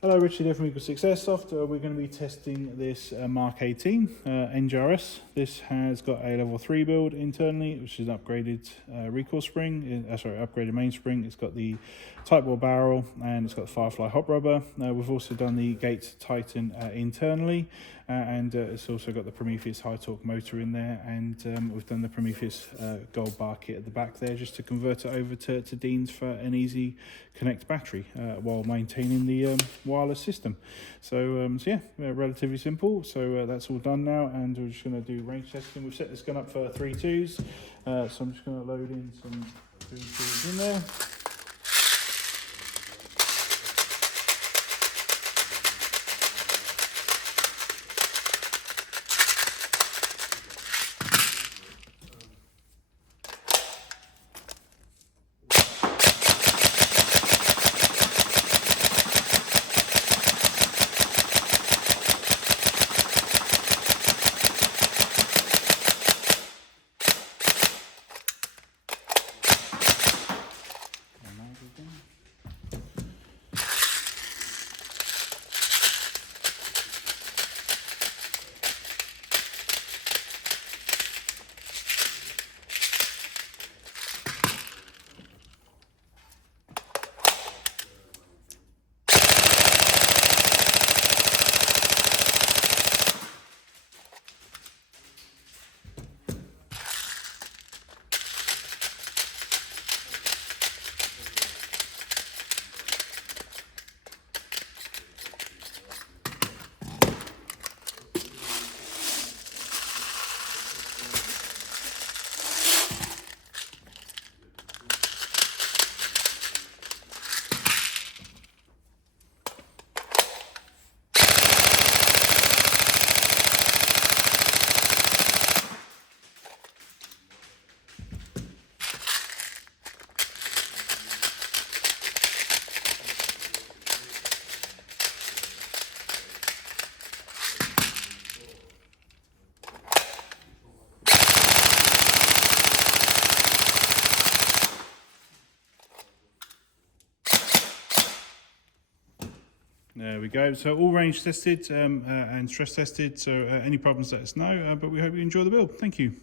Hello, Richard here from Airsoft. We're going to be testing this MK18 Ngrs. This has got a level 3 build internally, which is an upgraded recoil spring, upgraded mainspring. It's got the Tightbore barrel and it's got the Firefly hop rubber. We've also done the Gates Titan internally, and it's also got the Prometheus high torque motor in there, and we've done the Prometheus gold bar kit at the back there just to convert it over to Dean's for an easy connect battery while maintaining the wireless system. So yeah, relatively simple. So that's all done now, and we're just going to do range testing. We've set this gun up for 3.2s, so I'm just going to load in some 3.2s in there. There we go. So all range tested and stress tested. So any problems, let us know. But we hope you enjoy the build. Thank you.